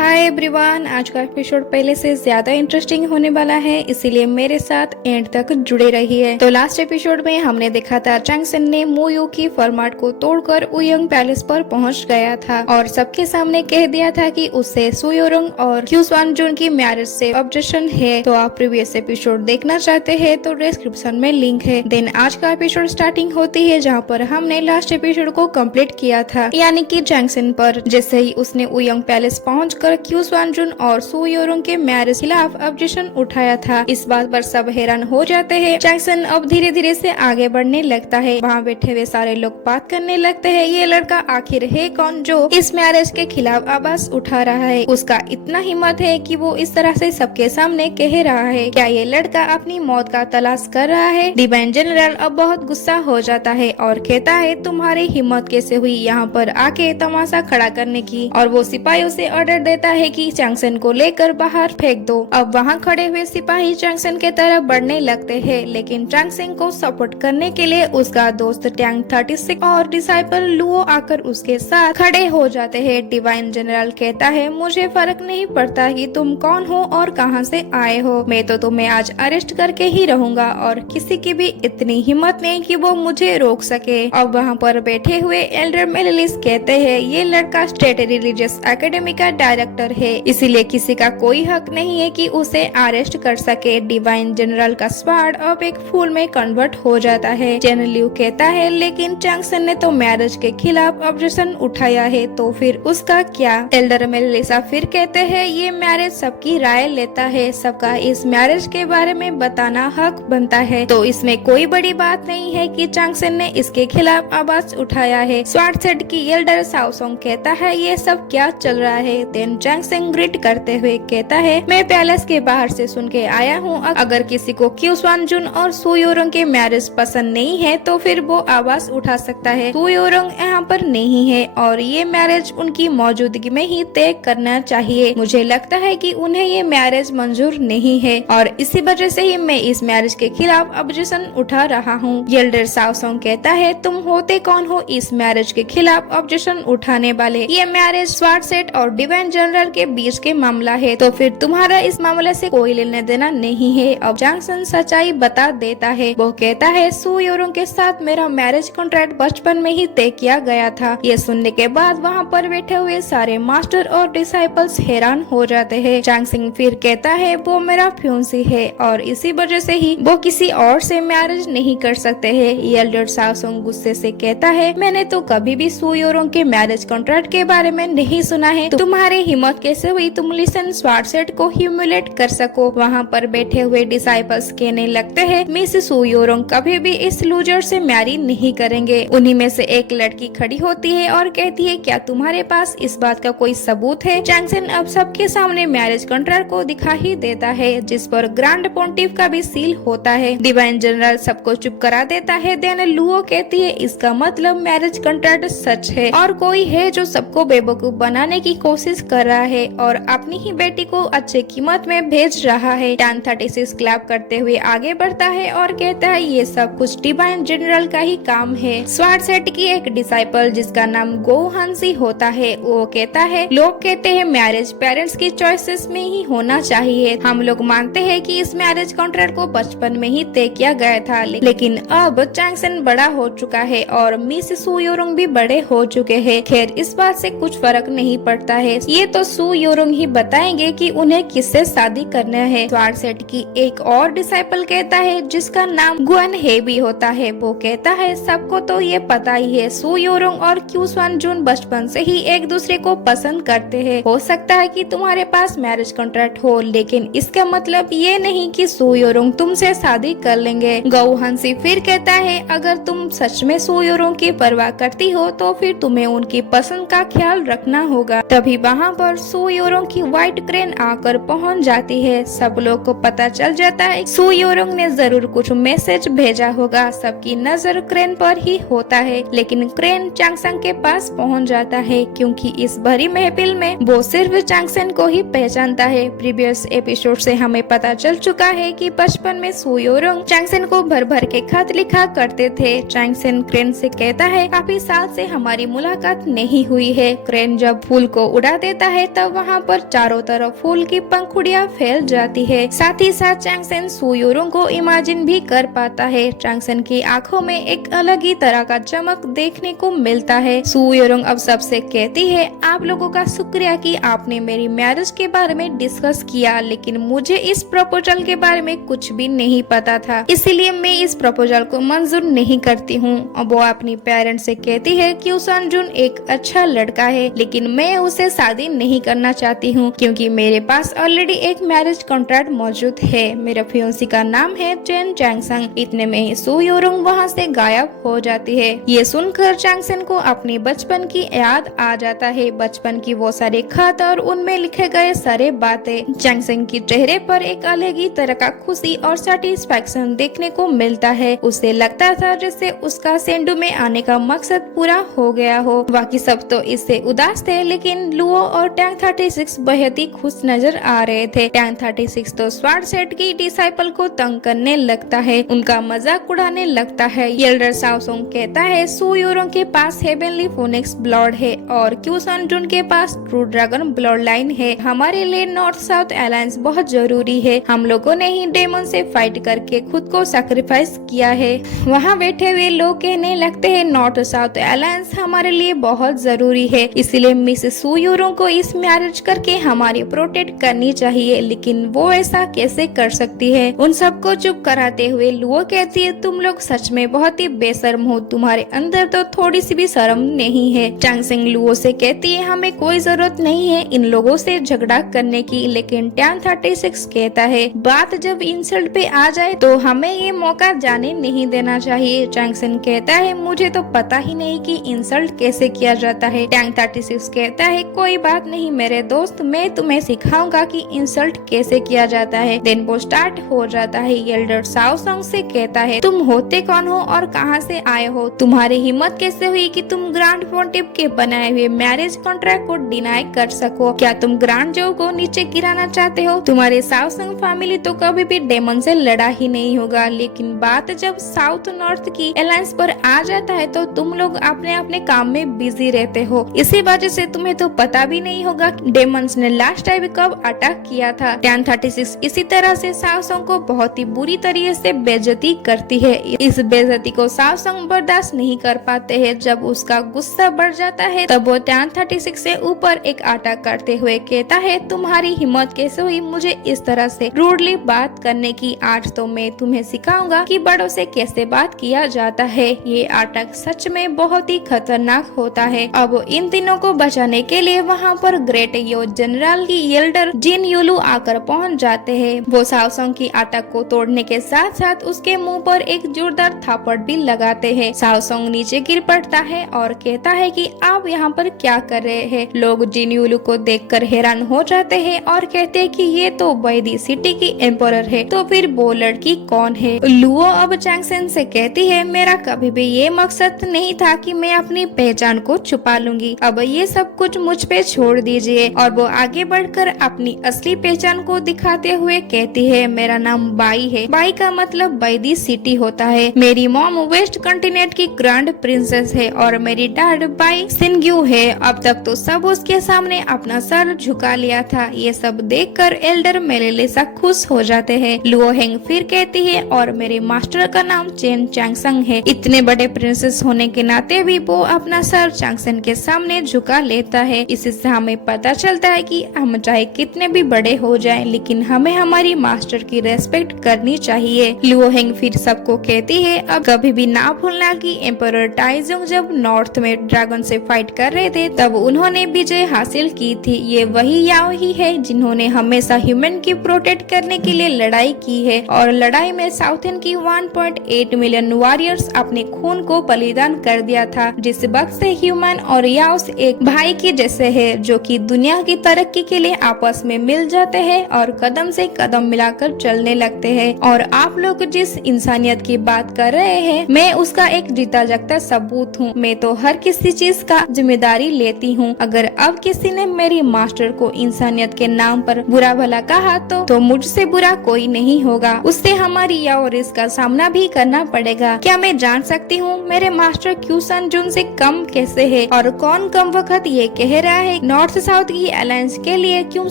Hi everyone, आज का episode पहले से ज्यादा इंटरेस्टिंग होने वाला है, इसीलिए मेरे साथ एंड तक जुड़े रहिए। तो लास्ट एपिसोड में हमने देखा था चैंगसन ने मोयू की फरमाट को तोड़कर उयंग पैलेस पर पहुंच गया था और सबके सामने कह दिया था कि उससे सुयोरंग और क्यूसवानजुन की मैरिज से ऑब्जेक्शन है। तो आप प्रीवियस एपिसोड देखना चाहते हैं तो डिस्क्रिप्शन में लिंक है। देन आज का एपिसोड स्टार्टिंग होती है जहाँ पर हमने लास्ट एपिसोड को कम्प्लीट किया था, यानी कि चैंगसन पर जैसे ही उसने उयंग पैलेस पहुँच क्यूसवानजुन और सुयोरंग के मैरिज खिलाफ ऑब्जेक्शन उठाया था। इस बात पर सब हैरान हो जाते हैं। चैंगसन अब धीरे धीरे से आगे बढ़ने लगता है। वहाँ बैठे हुए सारे लोग बात करने लगते हैं, ये लड़का आखिर है कौन जो इस मैरिज के खिलाफ आवाज उठा रहा है। उसका इतना हिम्मत है कि वो इस तरह से सबके सामने कह रहा है। क्या ये लड़का अपनी मौत का तलाश कर रहा है? डिवाइन जनरल अब बहुत गुस्सा हो जाता है और कहता है तुम्हारी हिम्मत कैसे हुई यहाँ पर आके तमाशा खड़ा करने की, और वो सिपाहियों से ऑर्डर देता है कि चैंगसन को लेकर बाहर फेंक दो। अब वहाँ खड़े हुए सिपाही चैंगसन के तरफ बढ़ने लगते हैं, लेकिन चैंगसन को सपोर्ट करने के लिए उसका दोस्त टैंग 36 और डिसाइपल लुओ आकर उसके साथ खड़े हो जाते हैं। डिवाइन जनरल कहता है मुझे फर्क नहीं पड़ता कि तुम कौन हो और कहां से आए हो, मैं तो तुम्हें आज अरेस्ट करके ही रहूंगा और किसी की भी इतनी हिम्मत नहीं कि वो मुझे रोक सके। अब वहाँ पर बैठे हुए एल्डर मेलिस कहते हैं ये लड़का स्टेट रिलीजियस एकेडमी का डायरेक्टर है, इसीलिए किसी का कोई हक नहीं है कि उसे अरेस्ट कर सके। डिवाइन जनरल का स्वाड अब एक फूल में कन्वर्ट हो जाता है। जेनलियू कहता है लेकिन चैंगसन ने तो मैरिज के खिलाफ ऑब्जेक्शन उठाया है, तो फिर उसका क्या? एल्डर मेलिसा फिर कहते हैं ये मैरिज सबकी राय लेता है, सबका इस मैरिज के बारे में बताना हक बनता है, तो इसमें कोई बड़ी बात नहीं है कि चैंगसन ने इसके खिलाफ आवाज उठाया है। स्वाड सेट की एल्डर साओसोंग कहता है ये सब क्या चल रहा है? देन चैंगसन ग्रिट करते हुए कहता है मैं पैलेस के बाहर से सुन के आया हूँ, अगर किसी को क्यूसवानजुन और सुयोरंग के मैरिज पसंद नहीं है तो फिर वो आवाज उठा सकता है। सुयोरंग यहाँ पर नहीं है और ये मैरिज उनकी मौजूदगी में ही तय करना चाहिए। मुझे लगता है कि उन्हें ये मैरिज मंजूर नहीं है और इसी वजह से ही मैं इस मैरिज के खिलाफ ऑब्जेक्शन उठा रहा हूँ। एल्डर साओसोंग कहता है तुम होते कौन हो इस मैरिज के खिलाफ ऑब्जेक्शन उठाने वाले? ये मैरिज स्वाड सेट और डिवाइन जनरल के बीच के मामला है, तो फिर तुम्हारा इस मामले से कोई लेना देना नहीं है। अब चैंगसन सच्चाई बता देता है। वो कहता है सुयोरंग के साथ मेरा मैरिज कॉन्ट्रैक्ट बचपन में ही तय किया गया था। ये सुनने के बाद वहाँ पर बैठे हुए सारे मास्टर और डिसाइपल्स हैरान हो जाते हैं। चैंगसन फिर कहता है वो मेरा फ्यूंसी है और इसी वजह से ही वो किसी और से मैरिज नहीं कर सकते हैं। एल्डर साओसोंग गुस्से से कहता है मैंने तो कभी भी सुयोरंग के मैरिज कॉन्ट्रैक्ट के बारे में नहीं सुना है, तुम्हारी हिम्मत कैसे हुई तुम लिसन स्वाड सेट को ह्यूमिलेट कर सको? वहाँ पर बैठे हुए डिसाइपल्स कहने लगते हैं मिस सुयोरंग कभी भी इस लूजर से मैरी नहीं करेंगे। उन्हीं में से एक लड़की खड़ी होती है और कहती है क्या तुम्हारे पास इस बात का कोई सबूत है? चैंगसन अब सबके सामने मैरिज कॉन्ट्रैक्ट को दिखा ही देता है जिस पर ग्रैंड पोंटिफ का भी सील होता है। डिवाइन जनरल सबको चुप करा देता है। देन लुओ कहती है इसका मतलब मैरिज कॉन्ट्रैक्ट सच है और कोई है जो सबको बेवकूफ बनाने की कोशिश कर रहा है और अपनी ही बेटी को अच्छे कीमत में भेज रहा है। टैंग 36 क्लैप करते हुए आगे बढ़ता है और कहता है ये सब कुछ डिवाइन जनरल का ही काम है। स्वाड सेट की एक डिसाइपल जिसका नाम गो हंसी होता है वो कहता है लोग कहते हैं मैरिज पेरेंट्स की चॉइसेस में ही होना चाहिए। हम लोग मानते हैं कि इस मैरिज कॉन्ट्रैक्ट को बचपन में ही तय किया गया था, लेकिन अब चैंगसन बड़ा हो चुका है और मिस सुयोरंग भी बड़े हो चुके हैं। खैर इस बात से कुछ फर्क नहीं पड़ता है, ये तो सुयोरंग ही बताएंगे कि उन्हें किससे शादी करना है। स्वाड सेट की एक और डिसाइपल कहता है जिसका नाम गुअन हे भी होता है, वो कहता है सबको तो ये पता ही है सुयोरंग और क्यूसवानजुन बचपन से ही एक दूसरे को पसंद करते हैं। हो सकता है कि तुम्हारे पास मैरिज कॉन्ट्रैक्ट हो, लेकिन इसका मतलब ये नहीं कि सुयोरंग तुमसे शादी कर लेंगे। गौ हंसी फिर कहता है अगर तुम सच में सुयोरंग की परवाह करती हो तो फिर तुम्हें उनकी पसंद का ख्याल रखना होगा। तभी वहाँ पर सुयोरंग की व्हाइट क्रेन आकर पहुँच जाती है। सब लोग को पता चल जाता है सुयोरंग ने जरूर कुछ मैसेज भेजा होगा। सबकी नजर क्रेन पर ही होता है, लेकिन क्रेन चैंगसन के पास पहुँच जाता है क्योंकि इस भरी महफिल में वो सिर्फ चैंगसन को ही पहचानता है। प्रीवियस एपिसोड से हमें पता चल चुका है कि बचपन में सुयोरंग चैंगसन को भर भर के खत लिखा करते थे। चैंगसन क्रेन से कहता है काफी साल से हमारी मुलाकात नहीं हुई है। क्रेन जब फूल को उड़ा देता है तब वहाँ पर चारों तरफ फूल की पंखुड़ियाँ फैल जाती है। साथ ही साथ चैंगसेन सू यूरोंग को इमेजिन भी कर पाता है। चैंगसेन की आंखों में एक अलग ही तरह का चमक देखने को मिलता है। सू यूरोंग अब सबसे कहती है, आप लोगों का शुक्रिया कि आपने मेरी मैरिज के बारे में डिस्कस किया, लेकिन मुझे इस प्रपोजल के बारे में कुछ भी नहीं पता था, इसीलिए मैं इस प्रपोजल को मंजूर नहीं करती हूँ। अब वो अपनी पेरेंट्स से कहती है कि सन जुन एक अच्छा लड़का है, लेकिन मैं उसे शादी नहीं करना चाहती हूँ क्योंकि मेरे पास ऑलरेडी एक मैरिज कॉन्ट्रैक्ट मौजूद है। मेरे फियोंसी का नाम है चेन चैंगसंग। इतने में ही सू यूरोंग वहाँ से गायब हो जाती है। ये सुनकर चैंगसेन को अपने बचपन की याद आ जाता है, बचपन की वो सारे खत और उनमें लिखे गए सारे बातें। चैंगसेन के चेहरे पर एक अलग ही तरह का खुशी और सेटिस्फैक्शन देखने को मिलता है। उसे लगता था जैसे उसका सेंडू में आने का मकसद पूरा हो गया हो। बाकी सब तो इससे उदास थे, लेकिन लुओ और टैंग 36 बेहद ही खुश नजर आ रहे थे। टैंग 36 तो स्वार्ड सेट की डिसाइपल को तंग करने लगता है, उनका मजाक उड़ाने लगता है। एल्डर शाओसोंग कहता है सू यूरोंग के पास हेवनली फोनिक्स ब्लड है और क्यू सन जुन के पास ट्रू ड्रैगन ब्लड लाइन है। हमारे लिए नॉर्थ साउथ अलायंस बहुत जरूरी है। हम लोगों ने ही डेमन से फाइट करके खुद को सैक्रिफाइस किया है। वहाँ बैठे हुए लोग कहने लगते हैं नॉर्थ साउथ अलायंस हमारे लिए बहुत जरूरी है, इसलिए मिस सू यूरोंग को इस मैरिज करके हमारी प्रोटेक्ट करनी चाहिए। लेकिन वो ऐसा कैसे कर सकती है? उन सबको चुप कराते हुए लुओ कहती है, तुम लोग सच में बहुत ही बेशर्म हो, तुम्हारे अंदर तो थोड़ी सी भी शर्म नहीं है। चैंगसेन लुओ से कहती है, हमें कोई जरूरत नहीं है इन लोगों से झगड़ा करने की। लेकिन टैंग 36 कहता है, बात जब इंसल्ट पे आ जाए तो हमें ये मौका जाने नहीं देना चाहिए। चैंगसेन कहता है, मुझे तो पता ही नहीं कि इंसल्ट कैसे किया जाता है। टैंग 36 कहता है, कोई बात नहीं मेरे दोस्त, मैं तुम्हें सिखाऊंगा कि इंसल्ट कैसे किया जाता है। देन वो स्टार्ट हो जाता है। एल्डर शाओसोंग से कहता है, तुम होते कौन हो और कहां से आए हो? तुम्हारी हिम्मत कैसे हुई कि तुम ग्रांड पोंटिफ के बनाए हुए मैरिज कॉन्ट्रैक्ट को डिनाई कर सको? क्या तुम ग्रांड जो को नीचे गिराना चाहते हो? तुम्हारे शाओसोंग फैमिली तो कभी भी डेमन से लड़ा ही नहीं होगा, लेकिन बात जब साउथ नॉर्थ की अलायंस पर आ जाता है तो तुम लोग अपने अपने काम में बिजी रहते हो। इसी वजह से तुम्हें तो पता भी नहीं होगा डेमंस ने लास्ट टाइम कब अटैक किया था। टैंग 36 इसी तरह से शाओसोंग को बहुत ही बुरी तरीके से बेइज्जती करती है। इस बेइज्जती को शाओसोंग बर्दाश्त नहीं कर पाते हैं। जब उसका गुस्सा बढ़ जाता है तब वो टैंग 36 से ऊपर एक अटैक करते हुए कहता है, तुम्हारी हिम्मत कैसे हुई मुझे इस तरह से रूडली बात करने की? आज तो मैं तुम्हें सिखाऊंगा कि बड़ों से कैसे बात किया जाता है। ये अटैक सच में बहुत ही खतरनाक होता है। अब इन तीनों को बचाने के लिए वहाँ पर ग्रेट यो जनरल की एल्डर जिन यूलू आकर पहुँच जाते हैं। वो शाओसोंग की अटैक को तोड़ने के साथ साथ उसके मुंह पर एक जोरदार थापड़ भी लगाते हैं। शाओसोंग नीचे गिर पड़ता है और कहता है कि आप यहाँ पर क्या कर रहे हैं? लोग जिन यूलू को देखकर हैरान हो जाते हैं और कहते हैं कि ये तो बैदी सिटी की एम्परर है, तो फिर वो लड़की कौन है? लुओ अब चैंगसेन से कहती है, मेरा कभी भी ये मकसद नहीं था कि मैं अपनी पहचान को छुपा लूंगी। अब ये सब कुछ मुझ पे छोड़ दीजिए। और वो आगे बढ़कर अपनी असली पहचान को दिखाते हुए कहती है, मेरा नाम बाई है। बाई का मतलब बैदी सिटी होता है। मेरी मॉम वेस्ट कंटिनेंट की ग्रैंड प्रिंसेस है और मेरी डैड बाई सिनग्यू है। अब तक तो सब उसके सामने अपना सर झुका लिया था। ये सब देखकर एल्डर मेलेलिसा खुश हो जाते हैं। लुओ हेंग फिर कहती है, और मेरे मास्टर का नाम चेन चैंगसंग है। इतने बड़े प्रिंसेस होने के नाते भी वो अपना सर चैंगसेन के सामने झुका लेता है। इससे हमें पता चलता है कि हम चाहे कितने भी बड़े हो जाएं, लेकिन हमें हमारी मास्टर की रेस्पेक्ट करनी चाहिए। लुओ हेंग फिर सबको कहती है, अब कभी भी ना भूलना कि एम्परर टाइजुंग जब नॉर्थ में ड्रैगन से फाइट कर रहे थे तब उन्होंने विजय हासिल की थी। ये वही याओ ही है जिन्होंने हमेशा ह्यूमन की प्रोटेक्ट करने के लिए लड़ाई की है, और लड़ाई में साउथन की 1.8 मिलियन वॉरियर्स अपने खून को बलिदान कर दिया था। जिस वक्त से ह्यूमन और याओस एक भाई के जैसे है, जो कि दुनिया की तरक्की के लिए आपस में मिल जाते हैं और कदम से कदम मिलाकर चलने लगते हैं। और आप लोग जिस इंसानियत की बात कर रहे हैं, मैं उसका एक जीता जागता सबूत हूँ। मैं तो हर किसी चीज का जिम्मेदारी लेती हूँ। अगर अब किसी ने मेरी मास्टर को इंसानियत के नाम पर बुरा भला कहा तो मुझसे बुरा कोई नहीं होगा। उससे हमारी या और इसका सामना भी करना पड़ेगा। क्या मैं जान सकती हूँ मेरे मास्टर क्यू सन जुन से कम कैसे है? और कौन कम वक्त ये कह रहा है नॉर्थ साउथ की अलायंस के लिए क्यों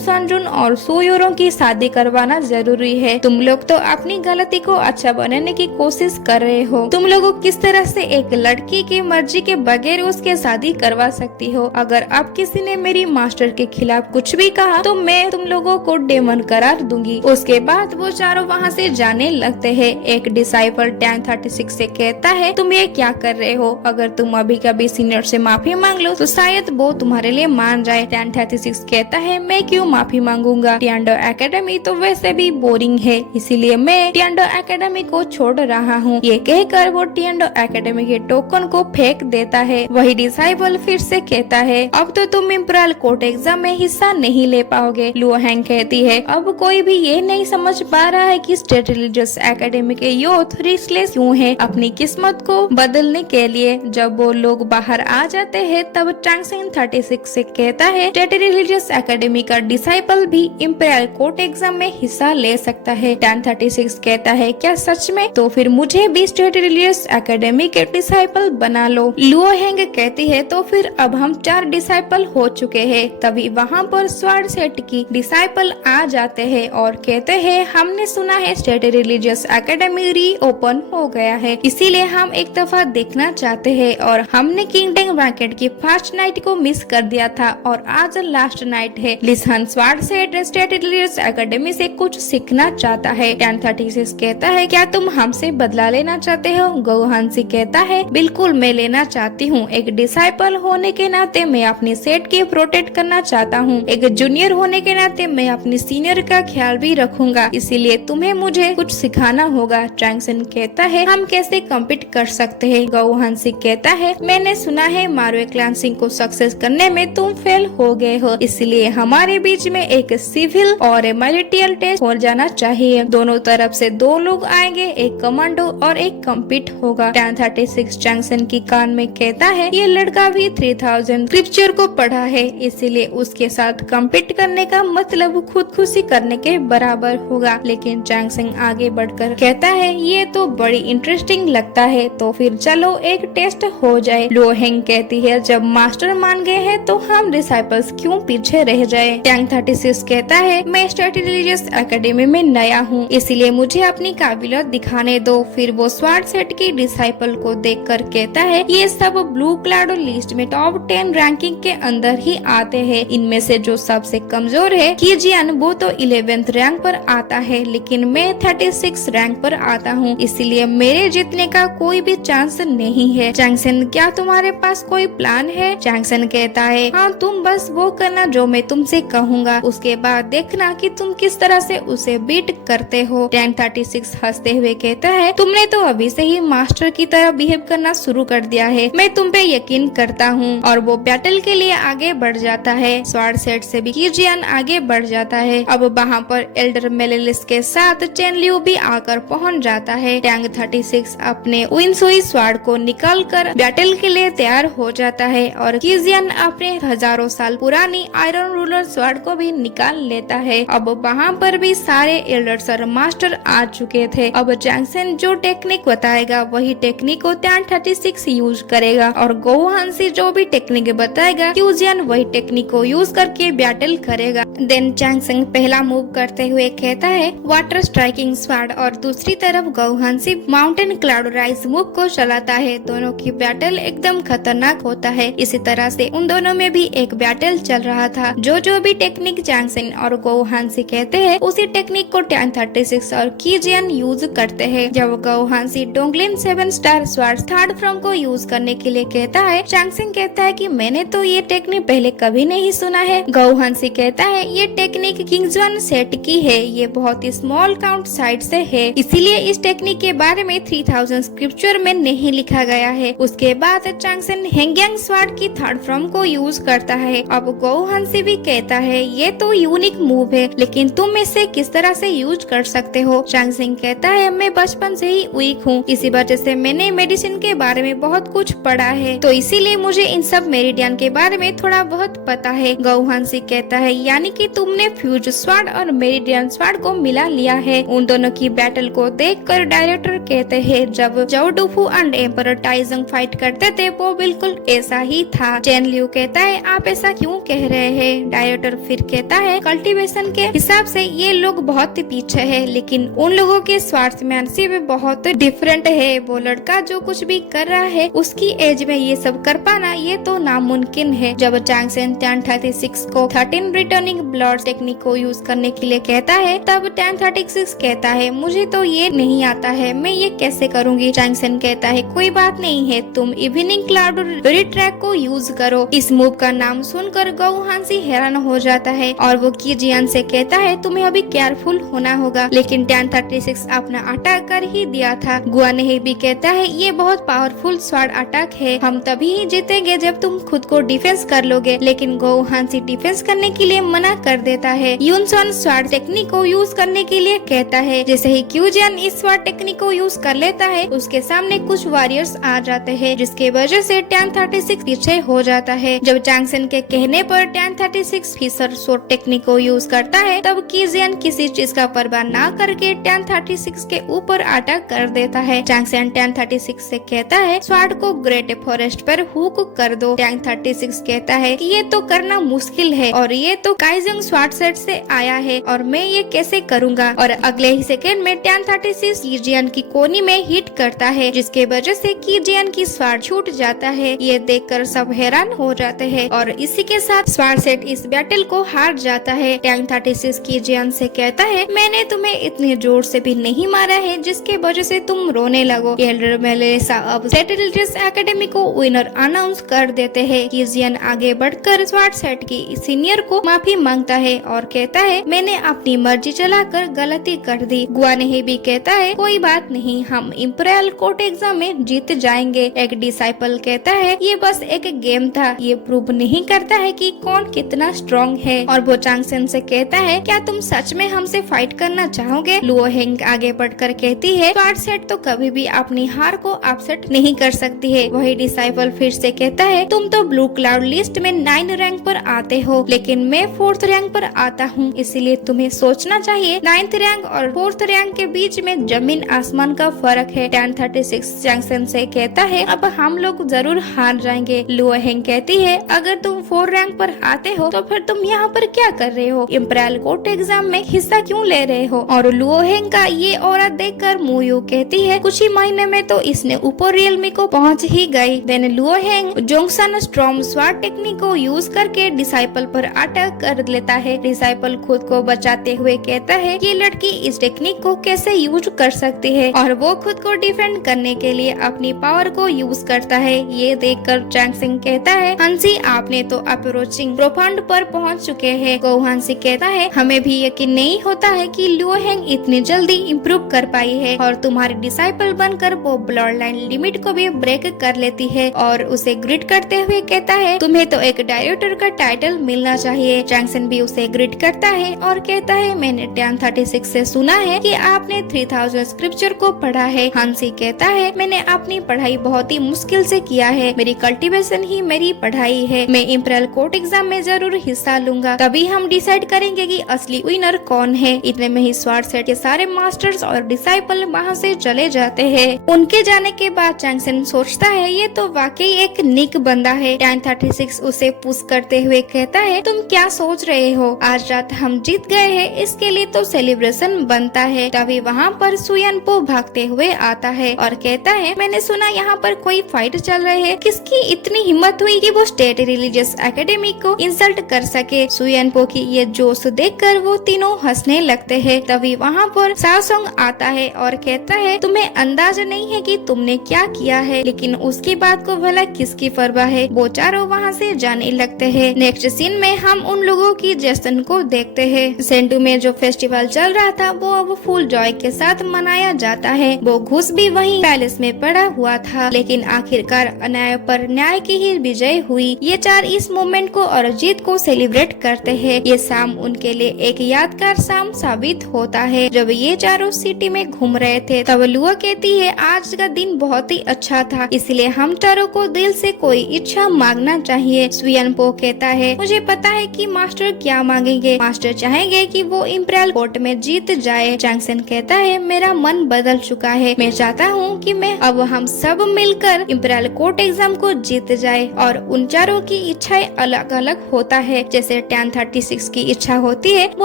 सनजुन और सोयोरों की शादी करवाना जरूरी है? तुम लोग तो अपनी गलती को अच्छा बनाने की कोशिश कर रहे हो। तुम लोग किस तरह से एक लड़की की मर्जी के बगैर उसके शादी करवा सकती हो? अगर अब किसी ने मेरी मास्टर के खिलाफ कुछ भी कहा तो मैं तुम लोगों को डेमन करार दूंगी। उसके बाद वो चारों वहाँ से जाने लगते हैं। एक डिसाइपल टैंक 36 से कहता है, तुम ये क्या कर रहे हो? अगर तुम अभी कभी सीनियर से माफी मांग लो तो शायद वो तुम्हारे लिए मान जाए। टैंक 36 कहता है, मैं क्यों माफी मांगूंगा? टियांडो एकेडमी तो वैसे भी बोरिंग है, इसीलिए मैं टियांडो एकेडमी को छोड़ रहा हूँ। ये कहकर वो टियांडो एकेडमी के टोकन को फेंक देता है। वही डिसाइपल फिर से कहता है, अब तो तुम इंपीरियल कोर्ट एग्जाम में हिस्सा नहीं ले पाओगे। लुओ हैंग कहती है, अब कोई भी ये नहीं समझ पा रहा है कि स्टेट रिलीजियस एकेडमी के यूथ रिस्टलेस क्यों है अपनी किस्मत को बदलने के लिए। जब वो लोग बाहर आ जाते हैं तब चांगसेन 36 से कहता है, स्टेट रिलीजियस एकेडमी का डिसाइपल भी इंपीरियल कोर्ट एग्जाम में हिस्सा ले सकता है। टैन 36 कहता है, क्या सच में? तो फिर मुझे भी स्टेट रिलीजियस एकेडमी के डिसाइपल बना लो। लुओ हैंग कहती है, तो फिर अब हम 4 डिसाइपल हो चुके हैं। तभी वहाँ पर स्वार्ड सेट की डिसाइपल आ जाते हैं और कहते हैं, हमने सुना है स्टेट रिलीजियस एकेडमी री ओपन हो गया है, इसीलिए हम एक दफा देखना चाहते हैं। और हमने किंगडम ब्रैकेट की फर्स्ट नाइट को मिस कर दिया था और आज लास्ट नाइट है। Listen sword set state religious academy से कुछ सीखना चाहता है। टैन 36 कहता है, क्या तुम हमसे बदला लेना चाहते हो? गोहांसी कहता है, बिल्कुल मैं लेना चाहती हूँ। एक डिसाइपल होने के नाते मैं अपनी सेट की प्रोटेक्ट करना चाहता हूँ। एक जूनियर होने के नाते मैं अपनी सीनियर का ख्याल भी रखूंगा, इसीलिए तुम्हें मुझे कुछ सिखाना होगा। ट्रैंगसन कहता है, हम कैसे कम्पीट कर सकते हैं? गोहांसी कहता है, मैंने सुना है मारुए क्लांसिंग को सक्सेस करने में तुम फेल हो गए हो, इसलिए हमारे बीच में एक सिविल और मिलिटियल टेस्ट हो जाना चाहिए। दोनों तरफ से 2 लोग आएंगे, एक कमांडो और एक कम्पीट होगा। टैन 36 जंक्शन की कान में कहता है, ये लड़का भी 3000 स्क्रिप्चर को पढ़ा है, इसीलिए उसके साथ कम्पीट करने का मतलब खुदकुशी करने के बराबर होगा। लेकिन जंक्शन आगे बढ़कर कहता है, ये तो बड़ी इंटरेस्टिंग लगता है, तो फिर चलो एक टेस्ट हो जाए। लुओ हैंग कहती है, जब मास्टर मान गए हैं तो हम डिसाइपल्स क्यों पीछे रह जाए? टैंक 36 कहता है, मैं स्टेट रिलीजियस एकेडमी में नया हूँ, इसीलिए मुझे अपनी काबिलियत दिखाने दो। फिर वो स्वार्ड सेट की डिसाइपल को देखकर कहता है, ये सब ब्लू क्लाउड लिस्ट में टॉप 10 रैंकिंग के अंदर ही आते हैं। इनमें से जो सबसे कमजोर है कीजियन, वो तो 11th रैंक पर आता है, लेकिन मैं 36 रैंक पर आता हूँ, इसलिए मेरे जीतने का कोई भी चांस नहीं है। जैंगसन, क्या तुम्हारे पास कोई प्लान है? जैंगसन कहता है, हाँ, तुम बस वो करना जो मैं तुमसे कहूँगा, उसके बाद देखना कि तुम किस तरह से उसे बीट करते हो। टैन 36 हंसते हुए कहता है, तुमने तो अभी से ही मास्टर की तरह बिहेव करना शुरू कर दिया है, मैं तुम पे यकीन करता हूँ। और वो बैटल के लिए आगे बढ़ जाता है। स्वार्ड सेट से भी कीजियन आगे बढ़ जाता है। अब वहाँ पर एल्डर मेलेलिस के साथ चेन लियू भी आकर पहुँच जाता है। टैंग 36 अपने विनसुई स्वार्ड को निकाल कर बैटल के लिए तैयार हो जाता है और कीजियन अपने हजारों साल पुरानी आयरन रूलर स्वार्ड को भी निकाल लेता है। अब वहाँ पर भी सारे एल्डर्स और मास्टर आ चुके थे। अब जैंगसन जो टेक्निक बताएगा वही टेक्निक को टैन 36 यूज करेगा और गोहांसी जो भी टेक्निक बताएगा कीजियन वही टेक्निक को यूज करके बैटल करेगा। देन जैंगसन पहला मूव करते हुए कहता है, वाटर स्ट्राइकिंग स्वार्ड, और दूसरी तरफ गोहांसी माउंटेन क्लाउड राइज मूव को चलाता है। दोनों की बैटल एकदम खतरनाक होता है। इसी तरह से उन दोनों में भी एक बैटल चल रहा था। जो भी टेक्निक जैंगसन और गोहांसी कहते हैं उसी टेक्निक को टैन 36 और कीजियन यूज करते हैं। जब गोहांसी डोंगलिन 7 स्टार स्वार्ड थर्ड फ्रॉम को यूज करने के लिए कहता है, जैंगसन कहता है कि मैंने तो ये टेक्निक पहले कभी नहीं सुना है। गोहांसी कहता है, ये टेक्निक किंग्सवन सेट की है, ये बहुत ही स्मॉल काउंट साइड से है, इसीलिए इस टेक्निक के बारे में 3000 स्क्रिप्चर में नहीं लिखा गया है। उसके बाद जैंगसन हेंग्यांग स्वार्ड की थर्ड फ्रॉम को यूज करता है। अब गोहांसी भी कहता है, ये तो यूनिक मूव है, लेकिन तुम इसे किस तरह से यूज कर सकते हो? जैंगसन कहता है, मैं बचपन से ही वीक हूँ, इसी वजह से मैंने मेडिसिन के बारे में बहुत कुछ पढ़ा है, तो इसीलिए मुझे इन सब मेरिडियन के बारे में थोड़ा बहुत पता है। गोहांसी कहता है, यानी कि तुमने फ्यूज स्वार्ड और मेरिडियन स्वार्ड को मिला लिया है। उन दोनों की बैटल को देखकर डायरेक्टर कहते हैं, जब जाओ डूफू एंड एम्परर टाइजंग फाइट करते थे वो बिल्कुल ऐसा ही था। चेन लियू कहता है, आप ऐसा क्यों कह रहे हैं? डायरेक्टर फिर कहता है कल्टीवेशन के हिसाब से ये लोग बहुत पीछे है, लेकिन उन लोगों के स्वार्थमैनशिप बहुत डिफरेंट है। वो लड़का जो कुछ भी कर रहा है उसकी एज में ये सब कर पाना ये तो नामुमकिन है। जब चांग सेन टैन 36 को 13 रिटर्निंग ब्लड टेक्निक को यूज करने के लिए कहता है, तब टैन 36 कहता है मुझे तो ये नहीं आता है, मैं ये कैसे करूँगी? चांग सेन कहता है कोई बात नहीं है, तुम इवनिंग क्लाउड रिट्रैक को यूज करो। इस मूव का नाम सुनकर गौ हांसी हैरान हो जाता है और वो कीजियान से कहता है तुम्हें अभी केयरफुल होना होगा, लेकिन टैन 36 अपना अटैक कर ही दिया था। गुआ ने भी कहता है ये बहुत पावरफुल स्वॉर्ड अटैक है, हम तभी ही जीतेंगे जब तुम खुद को डिफेंस कर लोगे, लेकिन गौ हांसी डिफेंस करने के लिए मना कर देता है। यूनसन स्वॉर्ड टेक्निक को यूज करने के लिए कहता है। जैसे ही क्यूजियन इस स्वॉर्ड टेक्निक को यूज कर लेता है उसके सामने कुछ वॉरियर्स आ जाते हैं, जिसके वजह से टैन 36 पीछे हो जाता है। जब चांग सेन के कहने पर टैन 36 फिशर स्वॉर्ड टेक्निक को यूज करता है, तब कीजियन किसी चीज का परवाह न करके टैन 36 के ऊपर अटैक कर देता है। चांग सेन टैन 36 से कहता है स्वॉर्ड को ग्रेट फॉरेस्ट पर हुक कर दो। टैन 36 कहता है कि ये तो करना मुश्किल है और ये तो काइजंग स्वॉर्ड सेट से आया है और मैं ये कैसे करूँगा। और अगले ही सेकेंड में टैन 36 कीजियन की कोनी में हिट करता है, जिसके वजह से कीजियन की स्वॉर्ड छूट जाता है। ये देखकर सब हैरान हो जाते हैं और इसी के साथ स्वॉर्ड सेट इस बैटल को हार जाता है। टैन 36 कीजियन से कहता है मैंने तुम्हें इतने जोर से भी नहीं मारा है जिसके वजह से तुम रोने लगो। एल्डर मेलेसा अब सेटल्ड्रेस एकेडमी को विनर अनाउंस कर देते हैं। कीजियन आगे बढ़कर स्वॉर्ड सेट की सीनियर को माफी मांगता है और कहता है मैंने अपनी मर्जी चलाकर गलती कर दी। गुआनेही भी कहता है कोई बात नहीं, हम इंपीरियल कोर्ट एग्जाम में जीत जाएंगे। एक डिसाइपल कहता है ये बस एक गेम था, ये प्रूव नहीं करता है कि कौन कितना स्ट्रॉन्ग है। और वो चांग सेन से कहता है क्या तुम सच में हमसे फाइट करना चाहोगे? लुओ हेंग आगे बढ़कर कहती है स्वॉर्ड सेट तो कभी भी अपनी हार को अपसेट नहीं कर सकती है। वही डिसाइपल फिर से कहता है तुम तो ब्लू क्लाउड लिस्ट में 9 रैंक पर आते हो, लेकिन मैं 4th रैंक पर आता हूँ, इसीलिए तुम्हें सोचना चाहिए 9th रैंक और 4th रैंक के बीच में जमीन आसमान का फर्क है। टैन 36 चांग सेन से कहता है अब हम लोग जरूर हार जाएंगे। लुओ हेंग कहती है अगर तुम 4 रैंक पर आते हो तो फिर तुम यहाँ पर क्या कर रहे हो? इंपीरियल कोर्ट एग्जाम में हिस्सा क्यों ले रहे हो? और लुओ हेंग का ये औरत देखकर मुयू कहती है कुछ ही महीने में तो इसने ऊपर रियलमी को पहुँच ही गई। देन लुओ हेंग जोंगसन स्ट्रॉम स्वॉर्ड टेक्निक को यूज करके डिसाइपल पर अटैक कर लेता है। डिसाइपल खुद को बचाते हुए कहता है ये लड़की इस टेक्निक को कैसे यूज कर सकती है और वो खुद को डिफेंड करने के लिए अपनी पावर को यूज करता है। ये देखकर चांग सेन कहता है हंसी आपने तो अप्रोचिंग प्रोफाउंड पर पहुंच चुके हैं। गो हांसी कहता है हमें भी यकीन नहीं होता है कि लुओ हेंग इतनी जल्दी इम्प्रूव कर पाई है और तुम्हारी डिसाइपल बनकर वो ब्लड लाइन लिमिट को भी ब्रेक कर लेती है। और उसे ग्रिट करते हुए कहता है तुम्हें तो एक डायरेक्टर का टाइटल मिलना चाहिए। चांग सेन भी उसे ग्रिट करता है और कहता है मैंने टैन 36 से सुना है कि आपने 3000 स्क्रिप्चर को पढ़ा है। हांसी कहता है मैंने अपनी पढ़ाई बहुत ही मुश्किल से किया है, मेरी कल्टीवेशन ही मेरी पढ़ाई है। मैं इंपीरियल कोर्ट एग्जाम में जरूर हिस्सा लूंगा, तभी हम डिसाइड करेंगे कि असली विनर कौन है। इतने में ही स्वॉर्ड सेट के सारे मास्टर्स और डिसाइपल वहाँ से चले जाते हैं। उनके जाने के बाद चांग सेन सोचता है ये तो वाकई एक निक बंदा है। टैन 36 उसे पुश करते हुए कहता है तुम क्या सोच रहे हो, आज रात हम जीत गए हैं, इसके लिए तो सेलिब्रेशन बनता है। तभी वहाँ पर सुयनपो भागते हुए आता है और कहता है मैंने सुना यहाँ पर कोई फाइट चल रही है, किसकी इतनी हिम्मत हुई कि वो स्टेट रिलीजियस एकेडमी को इंसल्ट कर सके। सुयनपो की ये जोश देखकर वो तीनों हंसने लगते हैं। तभी वहाँ पर साओसोंग आता है और कहता है तुम्हें अंदाजा नहीं है कि तुमने क्या किया है, लेकिन उसकी बात को भला किसकी परवाह है। वो चारों वहाँ से जाने लगते हैं। नेक्स्ट सीन में हम उन लोगों की जश्न को देखते हैं। सेंटू में जो फेस्टिवल चल रहा था वो अब फुल जॉय के साथ मनाया जाता है। वो घुस भी वहीं पैलेस में पड़ा हुआ था, लेकिन आखिरकार अन्याय पर न्याय की ही विजय हुई। ये चार इस मोमेंट को और जीत को सेलिब्रेट करते हैं। ये शाम उनके लिए एक यादगार शाम साबित होता है। जब ये चारों सिटी में घूम रहे थे तब लुआ कहती है आज का दिन बहुत ही अच्छा था, इसलिए हम चारों को दिल से कोई इच्छा मांगना चाहिए। सुयनपो कहता है मुझे पता है कि मास्टर क्या मांगेंगे, मास्टर चाहेंगे कि वो इंपीरियल कोर्ट में जीत जाए। चांग सेन कहता है मेरा मन बदल चुका है, मैं चाहता हूँ कि मैं अब हम सब मिलकर इंपीरियल कोर्ट एग्जाम को जीत जाए। और उन चारों की इच्छाएं अलग अलग होता है। जैसे टैन 36 की इच्छा होती है वो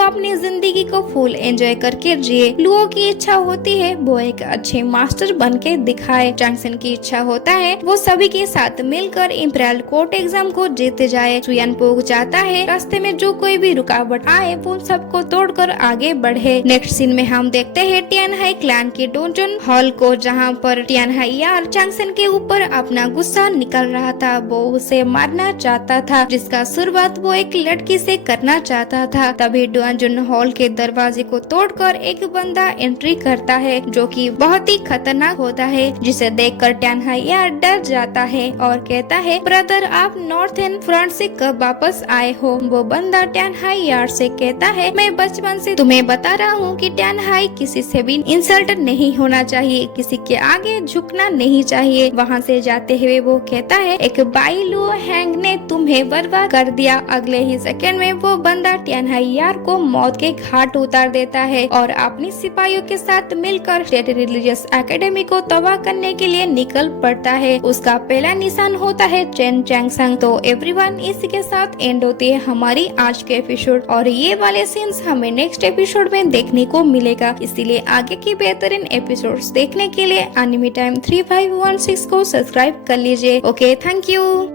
अपनी जिंदगी को फुल एंजॉय करके जिए। लुओ की इच्छा होती है वो एक अच्छे मास्टर बन के दिखाए। चैंगसन की इच्छा होता है वो सभी के साथ मिलकर इंपीरियल कोर्ट एग्जाम को जीते जाए। सुयन पोग चाहता है रास्ते में जो कोई भी रुकावट आए वो सबको तोड़कर आगे बढ़े। नेक्स्ट सीन में हम देखते हैं टियान हाई क्लैन के डोंजन हॉल को, जहाँ पर टियान हाई यार चैंगसन के ऊपर अपना गुस्सा निकल रहा था। वो उसे मारना चाहता था जिसका शुरुआत वो एक लड़की से करना चाहता था। तभी डोंजन हॉल के दरवाजे को तोड़कर एक बंदा एंट्री करता है जो कि बहुत ही खतरनाक होता है, जिसे देखकर टियान हाई यार डर जाता है और कहता है ब्रदर आप नॉर्थर्न फ्रंट से कब वापस आए हो। वो बंदा टियान हाई यार से कहता है मैं बचपन से तुम्हें बता रहा हूँ कि टियान हाई किसी से भी इंसल्ट नहीं होना चाहिए, किसी के आगे झुकना नहीं चाहिए। वहाँ से जाते हुए वो कहता है एक बाई लुओ हैंग ने तुम्हें बर्बाद कर दिया। अगले ही सेकंड में वो बंदा टियान हाई यार को मौत के घाट उतार देता है और अपनी सिपाहियों के साथ मिलकर स्टेट रिलीजियस एकेडमी को तबाह करने के लिए निकल पड़ता है। उसका पहला निशान होता है चेन चैंगसन। तो एवरीवन इसी के साथ एंड होती है हमारी आज के एपिसोड और ये वाले सीन्स हमें नेक्स्ट एपिसोड में देखने को मिलेगा। इसीलिए आगे की बेहतरीन एपिसोड्स देखने के लिए एनिमी टाइम 3516 को सब्सक्राइब कर लीजिए। Okay, thank you.